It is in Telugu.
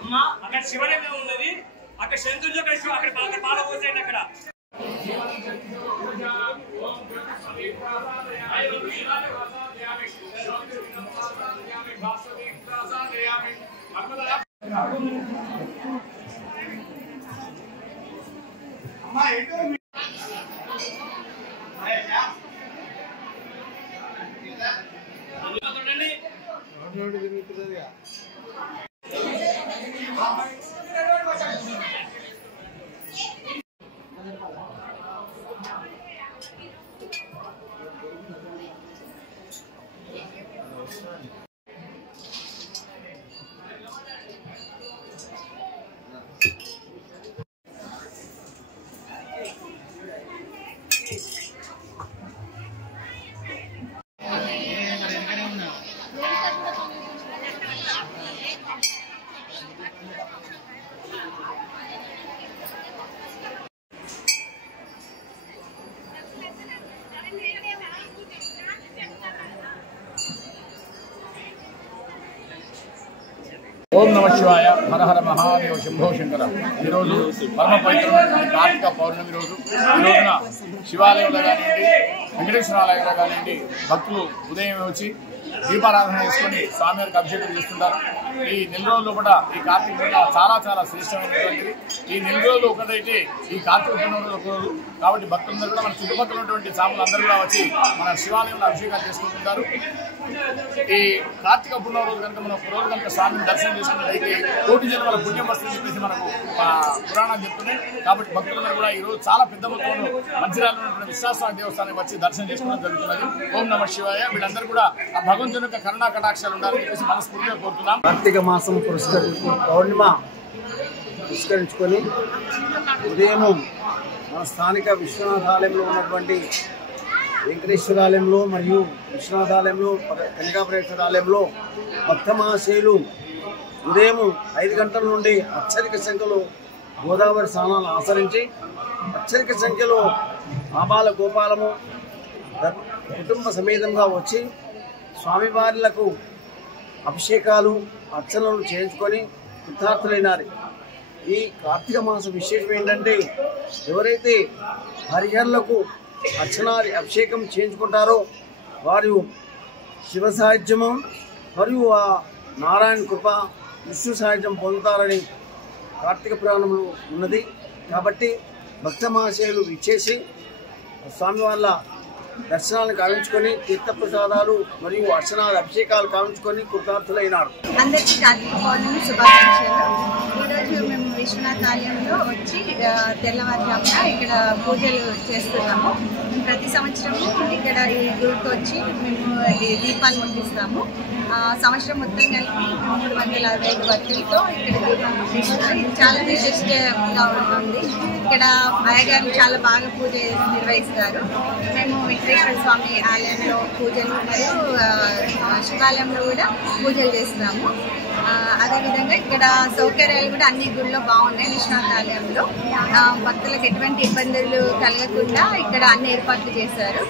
అమ్మా అక్కడ శివలింగం ఉన్నది, అక్కడ శంకుల్లో అక్కడ పాల పోసేయండి. అక్కడ ఓం నమ శివాయ, హర హర మహాదేవ, శంభో శంకర. ఈరోజు పరమ పవిత్రమైన కార్తీక పౌర్ణమి రోజు. ఈ రోజున శివాలయంలో కానివ్వండి, వెంకటేశ్వర ఆలయంలో కానివ్వండి, భక్తులు ఉదయం వచ్చి దీపారాధన చేసుకుని స్వామివారికి అభిషేకం చేస్తుంటారు. ఈ నెల రోజులు కూడా ఈ కార్తీక పూర్ణిమ చాలా చాలా శ్రేష్టమైనటువంటిది. ఈ నెల రోజులు ఒకటైతే ఈ కార్తీక పూర్ణిమ రోజు ఒక రోజు కాబట్టి భక్తులందరూ కూడా మన చుట్టుపక్కల ఉన్నటువంటి సాములు అందరూ కూడా వచ్చి మన శివాలయంలో అభిషేకాలు చేసుకుంటుంటారు. ఈ కార్తీక పూర్ణిమ రోజు కనుక మనం ఒక రోజు కనుక స్వామిని దర్శనం చేసుకున్నట్లయితే కోటి జన్మల పుణ్యం వస్తుందని చెప్పేసి మనకు పురాణాలు చెప్తున్నాయి. కాబట్టి భక్తులందరూ కూడా ఈ రోజు చాలా పెద్ద మొత్తంలో మంచిర్యాలలో ఉన్నటువంటి విశ్వాస దేవస్థానానికి వచ్చి దర్శనం చేసుకోవడం జరుగుతున్నది. ఓం నమ శివాయ. వీళ్ళందరూ కూడా ఆ భగవంతుని యొక్క కరుణా కటాక్షాలు ఉండాలని చెప్పేసి మనస్ఫూర్తిగా కోరుతున్నాం. కార్తీక మాసం పౌర్ణిమ పురస్కరించుకొని ఉదయం మన స్థానిక విశ్వనాథాలయంలో ఉన్నటువంటి వెంకటేశ్వరాలయంలో మరియు విశ్వనాథాలయంలో కనికాపరేశ్వర ఆలయంలో భక్త మహాశయులు ఉదయం 5 గంటల నుండి అత్యధిక సంఖ్యలో గోదావరి స్నానాలు ఆచరించి అత్యధిక సంఖ్యలో ఆబాల గోపాలము కుటుంబ సమేతంగా వచ్చి స్వామివార్లకు అభిషేకాలు అర్చనలు చేయించుకొని కృతార్థులైనారు. ఈ కార్తీక మాసం విశేషం ఏంటంటే ఎవరైతే హరిహరులకు అర్చనాది అభిషేకం చేయించుకుంటారో వారు శివ సాహిత్యము మరియు ఆ నారాయణ కృప విష్ణు సాహిత్యం పొందుతారని కార్తీక పురాణంలో ఉన్నది. కాబట్టి భక్త మహాశయులు ఇచ్చేసి స్వామివార్ల దర్శనాలను కావించుకొని తీర్థప్రసాదాలు మరియు అర్చనాలు అభిషేకాలు కావించుకొని కృతార్థులైనారు. అందరికీ కార్తీక పౌర్ణమి శుభాకాంక్షలు. ఈరోజు మేము విశ్వనాథ ఆలయంలో వచ్చి తెల్లవారుజామున ఇక్కడ పూజలు చేస్తున్నాము. ప్రతి సంవత్సరము ఇక్కడ ఈ గుడికి వచ్చి మేము దీపాలు ముట్టిస్తాము. సంవత్సరం మొత్తం కలిపి 365 భక్తులతో ఇక్కడ దీపం ముట్టిస్తున్నాం. ఇది చాలా విశిష్టంగా ఉంటుంది. ఇక్కడ అయ్యగారు చాలా బాగా పూజ నిర్వహిస్తారు. మేము వెంకటేశ్వర స్వామి ఆలయంలో పూజలు మరియు శివాలయంలో కూడా పూజలు చేస్తాము. అదేవిధంగా ఇక్కడ సౌకర్యాలు కూడా అన్ని గుళ్ళో బాగున్నాయి. విశ్వనాథ ఆలయంలో భక్తులకు ఎటువంటి ఇబ్బందులు కలగకుండా ఇక్కడ అన్ని ఏర్పాట్లు చేశారు.